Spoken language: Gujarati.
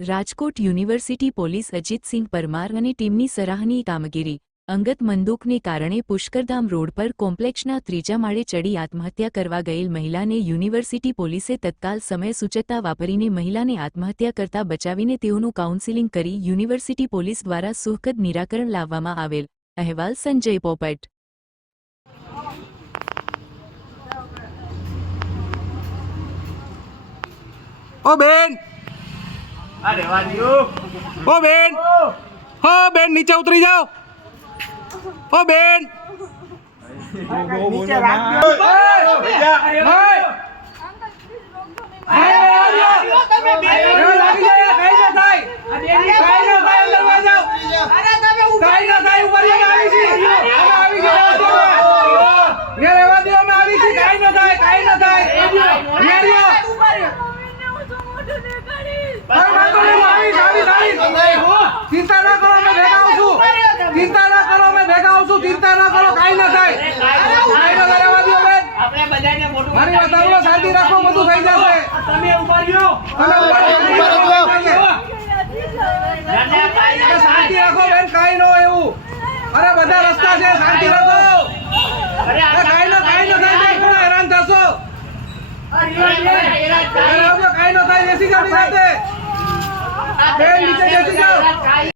રાજકોટ યુનિવર્સિટી પોલીસ અજીતસિંહ પરમાર અને ટીમની સરાહનીય કામગીરી। અંગત બંદૂકને કારણે પુષ્કરધામ રોડ પર કોમ્પ્લેક્ષના ત્રીજા માળે ચડી આત્મહત્યા કરવા ગયેલ મહિલાને યુનિવર્સિટી પોલીસે તત્કાલ સમય સૂચકતા વાપરીને મહિલાને આત્મહત્યા કરતા બચાવીને તેઓનું કાઉન્સિલિંગ કરી યુનિવર્સિટી પોલીસ દ્વારા સુખદ નિરાકરણ લાવવામાં આવેલ। અહેવાલ સંજય પોપટ। ओ बेन, अरे वादियो, ओ बेन, हो बेन नीचे उतरी जाओ। ओ बेन, नीचे रख दो। भैया, अरे भाई, चिंता ना करो, मैं भेगा हूँ। चिंता ना करो, मैं भेगा हूँ। चिंता ना करो, काई ना थाय। काई ना थाय, वादियो बेन। આપણે બધાને મોટું મારી વાતાવરણ શાંતિ રાખો, બધું થઈ જશે। તમે ઉભા રહ્યો। તમે શાંતિ રાખો બેન, કાઈ ન હોય એવું। અરે બધા રસ્તા છે, શાંતિ રાખો। અરે કાઈ ન થાય, કોણ હેરાન થશો? કાઈ ન થાય, બેસી જાઓ સાથે। બેન નીચે બેસી જાઓ।